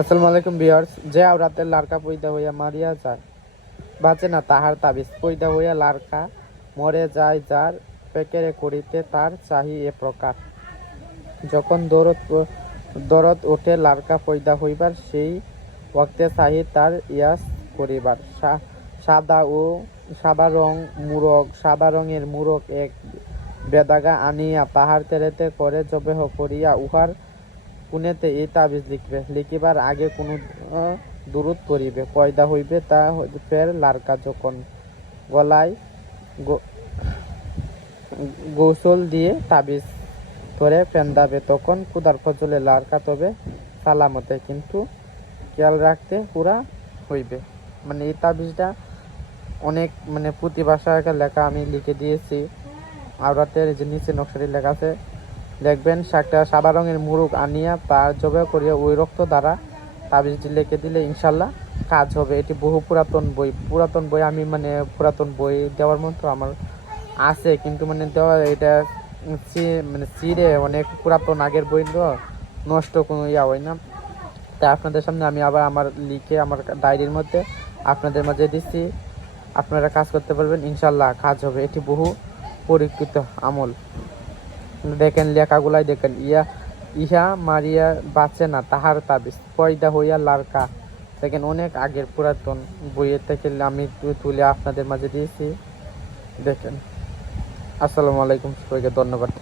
আসসালামু আলাইকুম বিয়ার্স যে আওরাতে লারকা পয়দা হইয়া মারিয়া যায়, বাঁচে না তাহার তাবিজ। পয়দা হইয়া লারকা মরে যায়, যার পেকেরে করিতে তার চাহি এ প্রকার। যখন দরদ দরদ ওঠে লারকা পয়দা হইবার, সেই ওক্তে চাহি তার ইয়াস করিবার। সাদা ও সাদা রং মুরগ সাদা রঙের মুরগ এক বেদাগা আনিয়া তাহার তেরেতে করে জবেহ করিয়া উহার কুনেতে এই তাবিজ লিখবে। লিখিবার আগে কোনো দুরুদ পড়িবে। পয়দা হইবে তা ফের লারকা যখন গলায় গোসল দিয়ে তাবিজ ধরে ফেন্দাবে, তখন কুদার ফজলে লারকা তবে সালামতে। কিন্তু খেয়াল রাখতে পুরা হইবে। মানে এই তাবিজটা অনেক মানে পুঁতি ভাষায় লেখা আমি লিখে দিয়েছি। আওরাতের যে নিচে নকশাটি লেখা আছে দেখবেন একটা সাদা রঙের মুরুগ আনিয়া তার জবে করিয়া ওই রক্ত দ্বারা তাবিজটি লিখে দিলে ইনশাল্লাহ কাজ হবে। এটি বহু পুরাতন বই। পুরাতন বই আমি মানে পুরাতন বই দেওয়ার মতো আমার আছে, কিন্তু মানে দেওয়া এটা মানে চিরে অনেক পুরাতন আগের বই তো, নষ্ট কোনো ইয়া হয় না। তাই আপনাদের সামনে আমি আবার আমার লিখে আমার ডায়েরির মধ্যে আপনাদের মাঝে দিচ্ছি আপনারা কাজ করতে পারবেন, ইনশাল্লাহ কাজ হবে। এটি বহু পরীক্ষিত আমল। দেখেন, লেখাগুলাই দেখেন। ইয়া, ইহা মারিয়া বাঁচে না, তাহার তাবিজ। পয়দা হইয়া লারকা। দেখেন, অনেক আগের পুরাতন বইয়ের থেকে আমি তুলে আপনাদের মাঝে দিয়েছি। দেখেন। আসসালামু আলাইকুম সবাইকে, ধন্যবাদ।